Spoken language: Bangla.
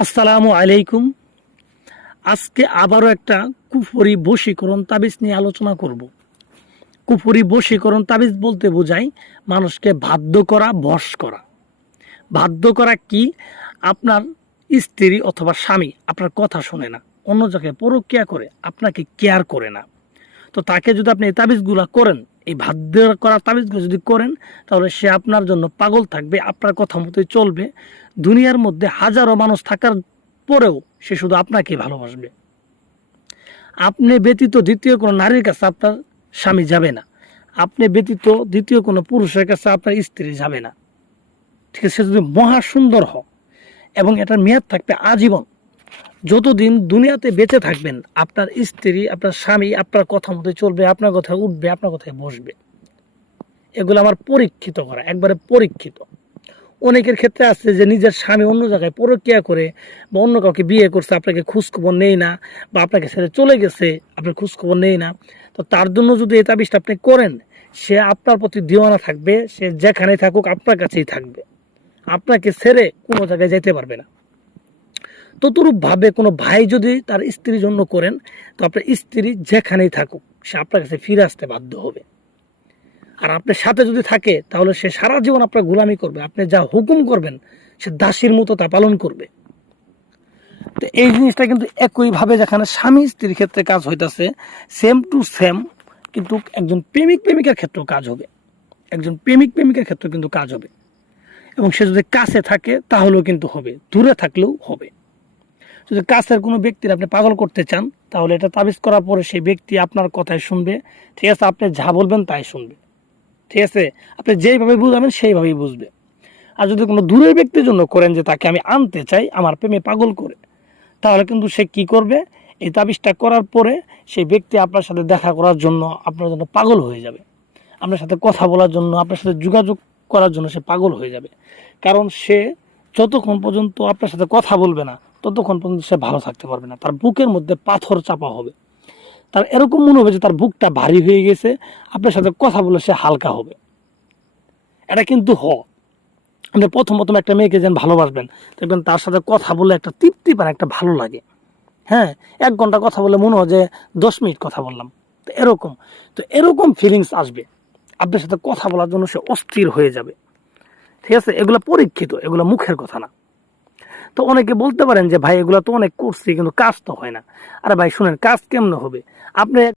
আসসালামু আলাইকুম। আজকে আবারও একটা কুফরি বশীকরণ তাবিজ নিয়ে আলোচনা করব। কুফরি বশীকরণ তাবিজ বলতে বোঝায় মানুষকে বাধ্য করা, বশ করা। বাধ্য করা কি? আপনার স্ত্রী অথবা স্বামী আপনার কথা শোনে না, অন্য জায়গায় পরক্রিয়া করে, আপনাকে কেয়ার করে না। তো তাকে যদি আপনি এই তাবিজগুলো করেন, এই বাধ্য করা তাবিজগুলো যদি করেন, তাহলে সে আপনার জন্য পাগল থাকবে, আপনার কথা মতোই চলবে। দুনিয়ার মধ্যে হাজারো মানুষ থাকার পরেও সে শুধু আপনাকে ভালোবাসবে। আপনি ব্যতীত দ্বিতীয় কোনো নারীর কাছে আপনার স্বামী যাবে না, আপনি ব্যতীত দ্বিতীয় কোনো পুরুষের কাছে আপনার স্ত্রী যাবে না। ঠিক আছে? সে যদি মহা সুন্দর হয় এবং এটার মেয়াদ থাকবে আজীবন। যতদিন দুনিয়াতে বেঁচে থাকবেন, আপনার স্ত্রী, আপনার স্বামী আপনার কথা মতো চলবে, আপনার কথায় উঠবে, আপনার কথায় বসবে। এগুলো আমার পরীক্ষিত করা, একবারে পরীক্ষিত। অনেকের ক্ষেত্রে আছে যে নিজের স্বামী অন্য জায়গায় পরক্রিয়া করে বা অন্য কাউকে বিয়ে করছে, আপনাকে খোঁজখবর নেই না, বা আপনাকে ছেড়ে চলে গেছে, আপনার খোঁজখবর নেই না। তো তার জন্য যদি এই তাবিজটা আপনি করেন, সে আপনার প্রতি দিওয়ানা থাকবে, সে যেখানেই থাকুক আপনার কাছেই থাকবে, আপনাকে ছেড়ে কোনো জায়গায় যেতে পারবে না। ততরূপভাবে কোনো ভাই যদি তার স্ত্রীর জন্য করেন, তো আপনার স্ত্রী যেখানেই থাকুক সে আপনার কাছে ফিরে আসতে বাধ্য হবে। আর আপনার সাথে যদি থাকে, তাহলে সে সারা জীবন আপনার গোলামি করবে, আপনি যা হুকুম করবেন সে দাসীর মতো তা পালন করবে। তো এই জিনিসটা কিন্তু একইভাবে যেখানে স্বামী স্ত্রীর ক্ষেত্রে কাজ হইতেছে, সেম টু সেম কিন্তু একজন প্রেমিক প্রেমিকার ক্ষেত্রেও কাজ হবে। একজন প্রেমিক প্রেমিকার ক্ষেত্রেও কিন্তু কাজ হবে। এবং সে যদি কাছে থাকে তাহলেও কিন্তু হবে, দূরে থাকলেও হবে। যদি কাছের কোনো ব্যক্তির আপনি পাগল করতে চান, তাহলে এটা তাবিজ করার পরে সেই ব্যক্তি আপনার কথাই শুনবে। ঠিক আছে? আপনি যা বলবেন তাই শুনবে। ঠিক আছে? আপনি যেইভাবে বুঝাবেন সেইভাবেই বুঝবে। আর যদি কোনো দূরের ব্যক্তির জন্য করেন যে তাকে আমি আনতে চাই আমার প্রেমে পাগল করে, তাহলে কিন্তু সে কি করবে? এই তাবিজটা করার পরে সেই ব্যক্তি আপনার সাথে দেখা করার জন্য, আপনার জন্য পাগল হয়ে যাবে। আপনার সাথে কথা বলার জন্য, আপনার সাথে যোগাযোগ করার জন্য সে পাগল হয়ে যাবে। কারণ সে যতক্ষণ পর্যন্ত আপনার সাথে কথা বলবে না, ততক্ষণ পর্যন্ত সে ভালো থাকতে পারবে না। তার বুকের মধ্যে পাথর চাপা হবে, তার এরকম মনে হবে যে তার বুকটা ভারী হয়ে গেছে। আপনার সাথে কথা বলে সে হালকা হবে। এটা কিন্তু আপনি প্রথম প্রথম একটা মেয়েকে যেন ভালোবাসবেন, দেখবেন তার সাথে কথা বলে একটা তৃপ্তি পান, একটা ভালো লাগে। হ্যাঁ, 1 ঘন্টা কথা বলে মনে হয় যে 10 মিনিট কথা বললাম। তো এরকম ফিলিংস আসবে, আপনার সাথে কথা বলার জন্য সে অস্থির হয়ে যাবে। ঠিক আছে? এগুলো পরীক্ষিত, এগুলো মুখের কথা না। তো অনেকে বলতে পারেন যে ভাই এগুলো তো অনেক করছি কিন্তু কাজ তো হয় না। আরে ভাই শুনেন, কাজ কেমনে হবে? আপনি